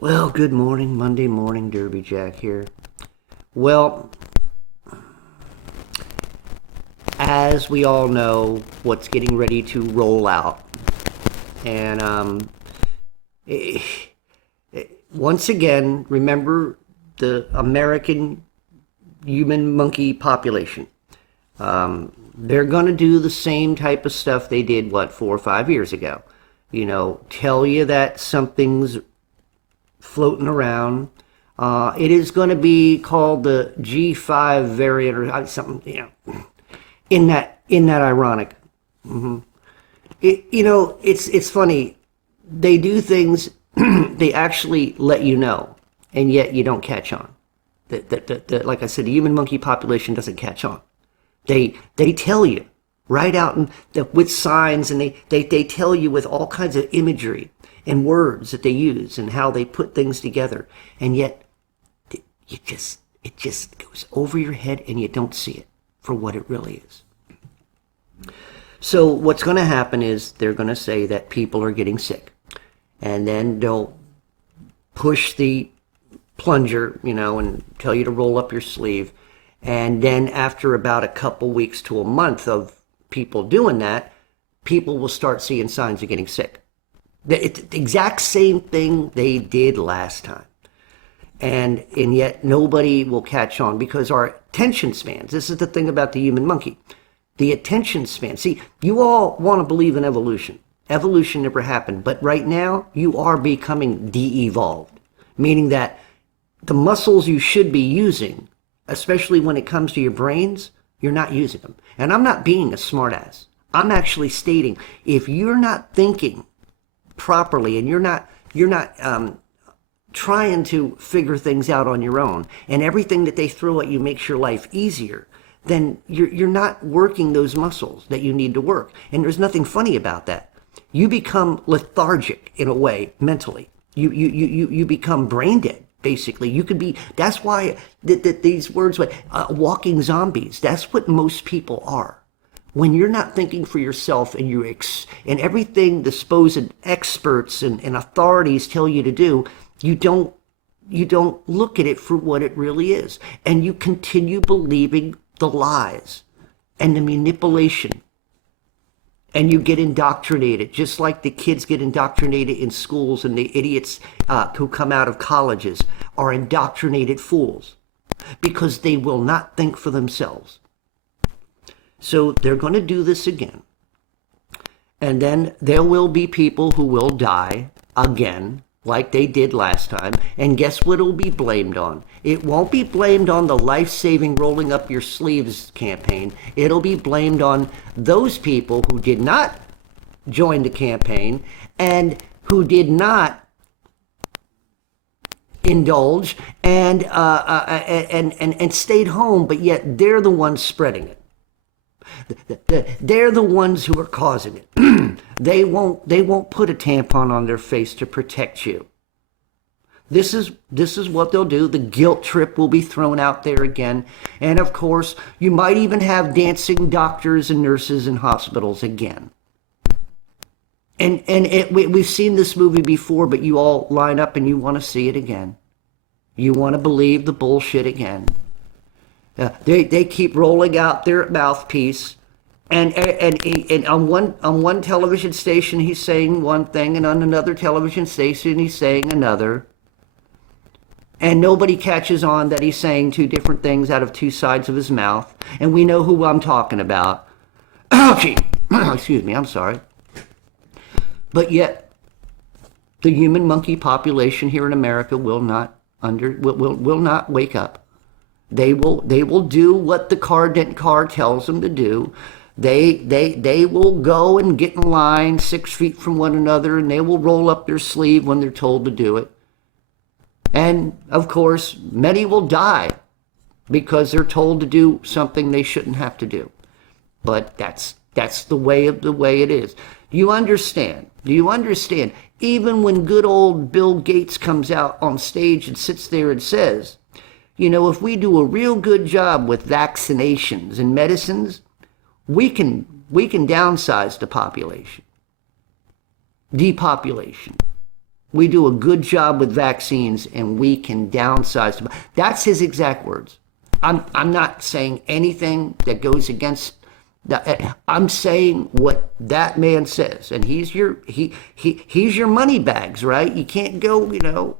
Well, good morning, Monday morning, Derby Jack here. Well, as we all know, what's getting ready to roll out. And eh, once again, remember the American human monkey population. They're going to do the same type of stuff they did, 4 or 5 years ago. Tell you that something's floating around. It is going to be called the G5 variant or something, in that ironic. It's funny. They do things, they actually let you know, and yet you don't catch on. Like I said, the human monkey population doesn't catch on. They tell you right out with signs, and they tell you with all kinds of imagery and words that they use and how they put things together, and yet it just goes over your head and you don't see it for what it really is. So what's going to happen is they're going to say that people are getting sick, and then they'll push the plunger, and tell you to roll up your sleeve. And then after about a couple weeks to a month of people doing that, people will start seeing signs of getting sick. It's the exact same thing they did last time. And yet nobody will catch on because our attention spans, this is the thing about the human monkey, the attention span. See, you all want to believe in evolution. Evolution never happened, but right now you are becoming de-evolved, meaning that the muscles you should be using, especially when it comes to your brains, you're not using them. And I'm not being a smartass. I'm actually stating, if you're not thinking properly and you're not trying to figure things out on your own, and everything that they throw at you makes your life easier, then you're not working those muscles that you need to work. And there's nothing funny about that. You become lethargic in a way mentally. You become brain dead. Basically, you could be. That's why these words, like walking zombies. That's what most people are. When you're not thinking for yourself, and and everything the supposed experts and authorities tell you to do, you don't look at it for what it really is, and you continue believing the lies and the manipulation. And you get indoctrinated, just like the kids get indoctrinated in schools, and the idiots who come out of colleges are indoctrinated fools because they will not think for themselves. So they're going to do this again. And then there will be people who will die again, like they did last time. And guess what it'll be blamed on? It won't be blamed on the life-saving rolling up your sleeves campaign. It'll be blamed on those people who did not join the campaign and who did not indulge and stayed home, but yet they're the ones spreading it. They're the ones who are causing it. They won't put a tampon on their face to protect you. This is what they'll do. The guilt trip will be thrown out there again. And of course, you might even have dancing doctors and nurses in hospitals again. We've seen this movie before, but you all line up and you want to see it again. You want to believe the bullshit again. They keep rolling out their mouthpiece, and on one television station he's saying one thing, and on another television station he's saying another, and nobody catches on that he's saying two different things out of two sides of his mouth, and we know who I'm talking about. Ouchie! Excuse me, I'm sorry. But yet, the human monkey population here in America will not wake up. They will do what the car tells them to do. They will go and get in line 6 feet from one another, and they will roll up their sleeve when they're told to do it. And of course, many will die because they're told to do something they shouldn't have to do. But that's the way it is. Do you understand? Do you understand? Even when good old Bill Gates comes out on stage and sits there and says, if we do a real good job with vaccinations and medicines, we can downsize the population. Depopulation. We do a good job with vaccines and we can downsize them. That's his exact words. I'm not saying anything that goes against that. I'm saying what that man says, and he's your money bags, right? You can't go,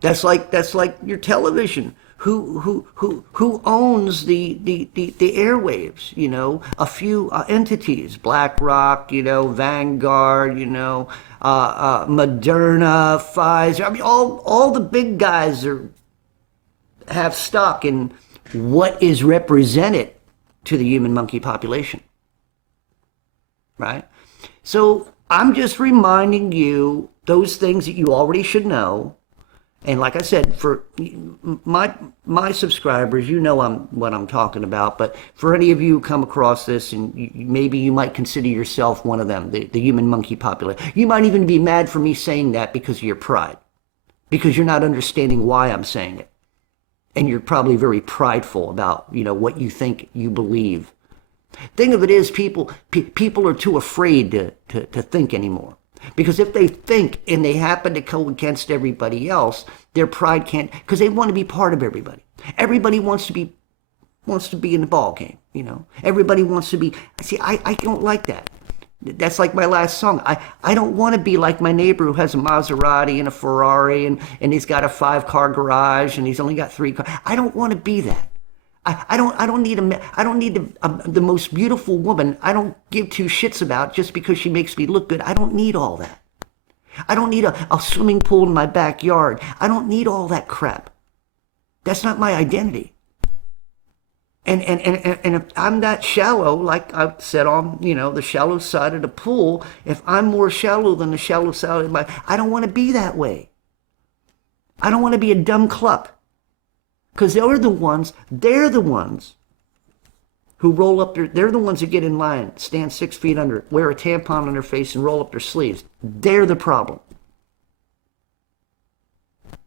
that's like your television. Who owns the airwaves? A few entities: BlackRock, Vanguard, Moderna, Pfizer. I mean, all the big guys have stock in what is represented to the human monkey population, right? So I'm just reminding you those things that you already should know. And like I said, for my subscribers, what I'm talking about. But for any of you who come across this, and maybe you might consider yourself one of them, the human monkey population, you might even be mad for me saying that because of your pride, because you're not understanding why I'm saying it, and you're probably very prideful about what you think you believe. Thing of it is, people are too afraid to think anymore. Because if they think and they happen to go against everybody else, their pride can't, because they want to be part of everybody. Everybody wants to be in the ball game, Everybody wants to be. See, I don't like that. That's like my last song. I don't want to be like my neighbor who has a Maserati and a Ferrari and he's got a 5-car garage and he's only got 3 cars. I don't want to be that. I don't need the most beautiful woman I don't give 2 shits about just because she makes me look good. I don't need all that. I don't need a swimming pool in my backyard. I don't need all that crap. That's not my identity. And if I'm that shallow, like I've said on, the shallow side of the pool, if I'm more shallow than the shallow side of I don't want to be that way. I don't want to be a dumb cluck. Because they're the ones who roll up they're the ones who get in line, stand 6 feet under, wear a tampon on their face and roll up their sleeves. They're the problem.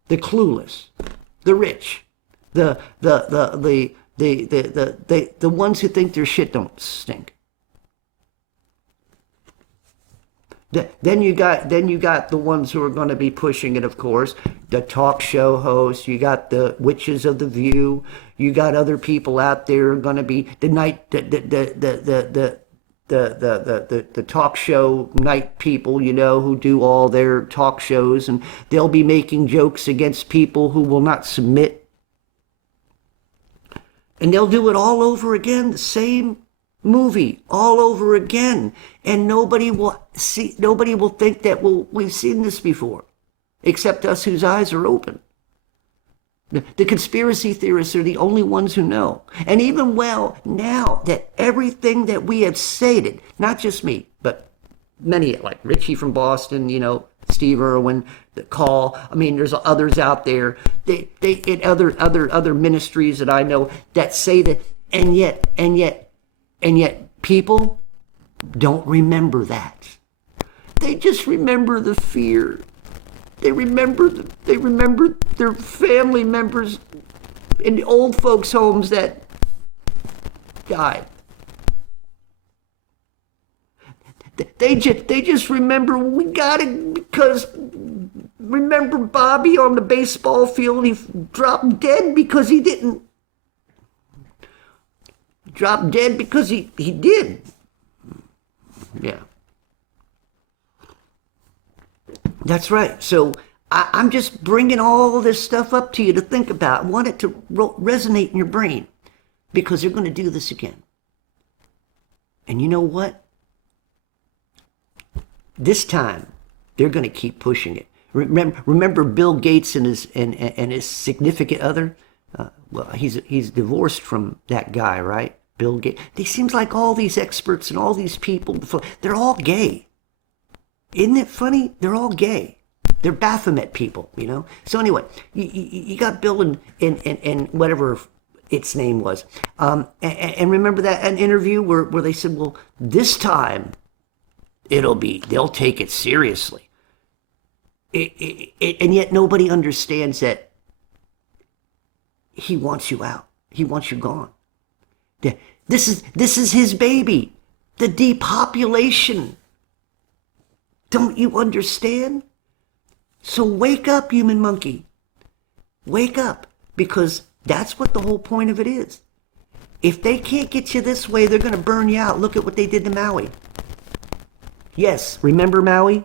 The clueless, the rich, the ones who think their shit don't stink. Then you got the ones who are going to be pushing it, of course, the talk show hosts. You got the witches of the View. You got other people out there who are going to be the talk show night people, who do all their talk shows, and they'll be making jokes against people who will not submit, and they'll do it all over again, the same movie all over again, and nobody will think that we've seen this before, except us whose eyes are open. The conspiracy theorists are the only ones who know. And even now that everything that we have stated, not just me, but many, like Richie from Boston, Steve Irwin, the Call. I mean, there's others out there. They other ministries that I know that say that, and yet people don't remember that. They just remember the fear. They remember their family members in the old folks' homes that died. They just remember, we got it because, remember Bobby on the baseball field, he dropped dead because he didn't. Dropped dead because he did. Yeah. That's right. So I'm just bringing all this stuff up to you to think about. I want it to resonate in your brain, because they're going to do this again. And you know what? This time, they're going to keep pushing it. Remember Bill Gates and his significant other? Well, he's divorced from that guy, right? Bill Gates. It seems like all these experts and all these people, they're all gay. Isn't it funny? They're all gay. They're Baphomet people, So anyway, you got Bill and whatever its name was. And remember that an interview where they said, well, this time they'll take it seriously. And yet nobody understands that he wants you out. He wants you gone. This is his baby. The depopulation. Don't you understand? So wake up, human monkey. Wake up, because that's what the whole point of it is. If they can't get you this way, they're going to burn you out. Look at what they did to Maui. Yes, remember Maui?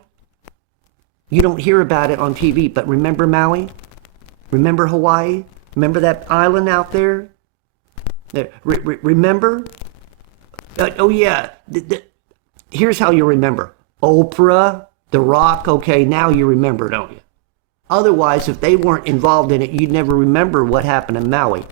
You don't hear about it on TV, but remember Maui? Remember Hawaii? Remember that island out there? Remember? Oh, yeah. Here's how you remember. Oprah, The Rock, okay, now you remember, don't you? Otherwise, if they weren't involved in it, you'd never remember what happened in Maui.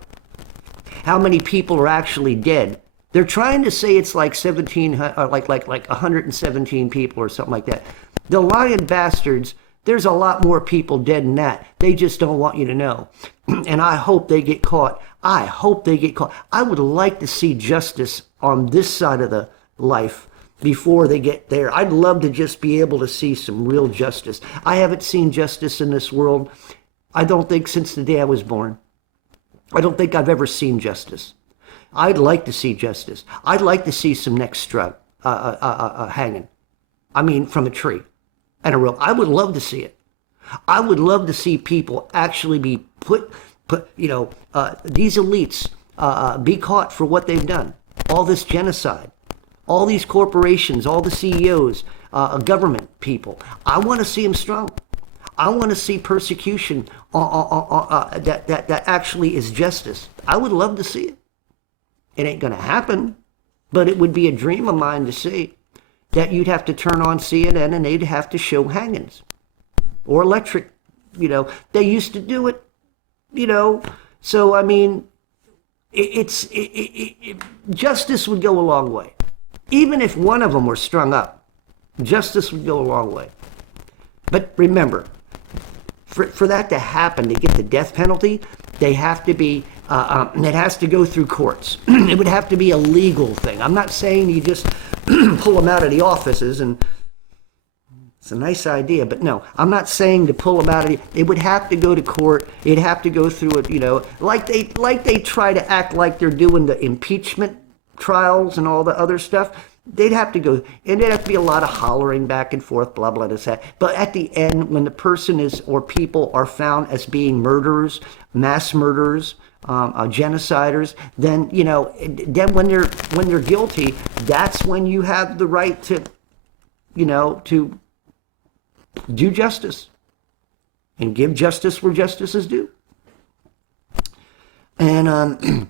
How many people are actually dead? They're trying to say it's like 117 people or something like that. The lying bastards, there's a lot more people dead than that. They just don't want you to know. And I hope they get caught. I hope they get caught. I would like to see justice on this side of the life before they get there. I'd love to just be able to see some real justice. I haven't seen justice in this world, I don't think, since the day I was born. I don't think I've ever seen justice. I'd like to see justice. I'd like to see some necks struck, hanging. I mean, from a tree and a rope. I would love to see it. I would love to see people actually be put these elites be caught for what they've done. All this genocide, all these corporations, all the CEOs, government people. I want to see them strong. I want to see persecution that actually is justice. I would love to see it. It ain't going to happen, but it would be a dream of mine to see that you'd have to turn on CNN and they'd have to show hangings or electric. They used to do it, So, I mean, justice would go a long way. Even if one of them were strung up, justice would go a long way. But remember, for that to happen, to get the death penalty, they have to be, it has to go through courts. It would have to be a legal thing. I'm not saying you just pull them out of the offices, and it's a nice idea, but no, I'm not saying to pull them out of it would have to go to court. It'd have to go through it, like they try to act like they're doing the impeachment trials and all the other stuff. They'd have to go, and there'd have to be a lot of hollering back and forth, blah, blah, this, that. But at the end, when the person is, or people are found as being murderers, mass murderers, genociders, then, then when they're guilty, that's when you have the right to, to do justice and give justice where justice is due. And,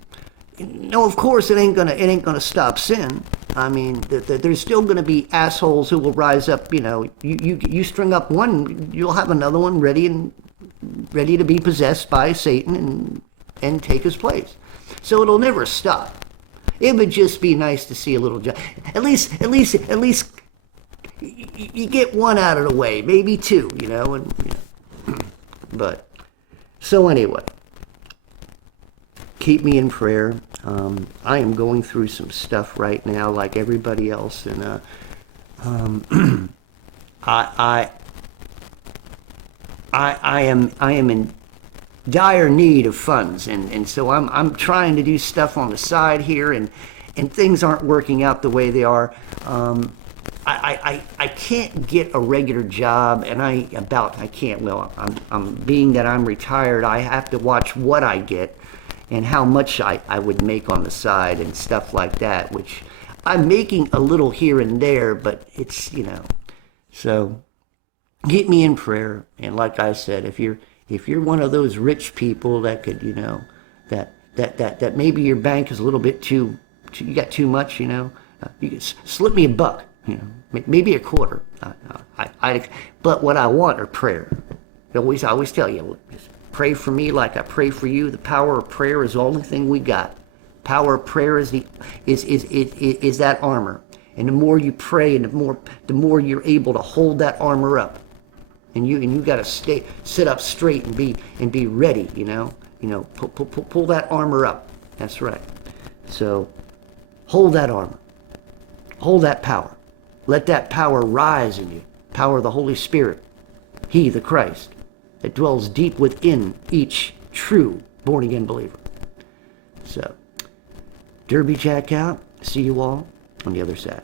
no, of course, it ain't gonna stop sin. I mean, there's still gonna be assholes who will rise up. You string up one, you'll have another one ready to be possessed by Satan and take his place. So it'll never stop. It would just be nice to see a little. At least you get one out of the way, maybe two. But so anyway. Keep me in prayer. I am going through some stuff right now, like everybody else, and I am in dire need of funds, and so I'm trying to do stuff on the side here, and things aren't working out the way they are. I can't get a regular job, and I can't. Well, I'm being that I'm retired, I have to watch what I get and how much I would make on the side and stuff like that, which I'm making a little here and there, but it's, so get me in prayer. And like I said, if you're one of those rich people that could, that maybe your bank is a little bit too you got too much, you can slip me a buck, maybe a quarter. But what I want are prayer. I always tell you, pray for me like I pray for you. The power of prayer is the only thing we got. Power of prayer is that armor. And the more you pray, and the more you're able to hold that armor up. And you got to sit up straight and be ready. Pull that armor up. That's right. So hold that armor. Hold that power. Let that power rise in you. Power of the Holy Spirit. He, the Christ, that dwells deep within each true born-again believer. So, Derby Jack out. See you all on the other side.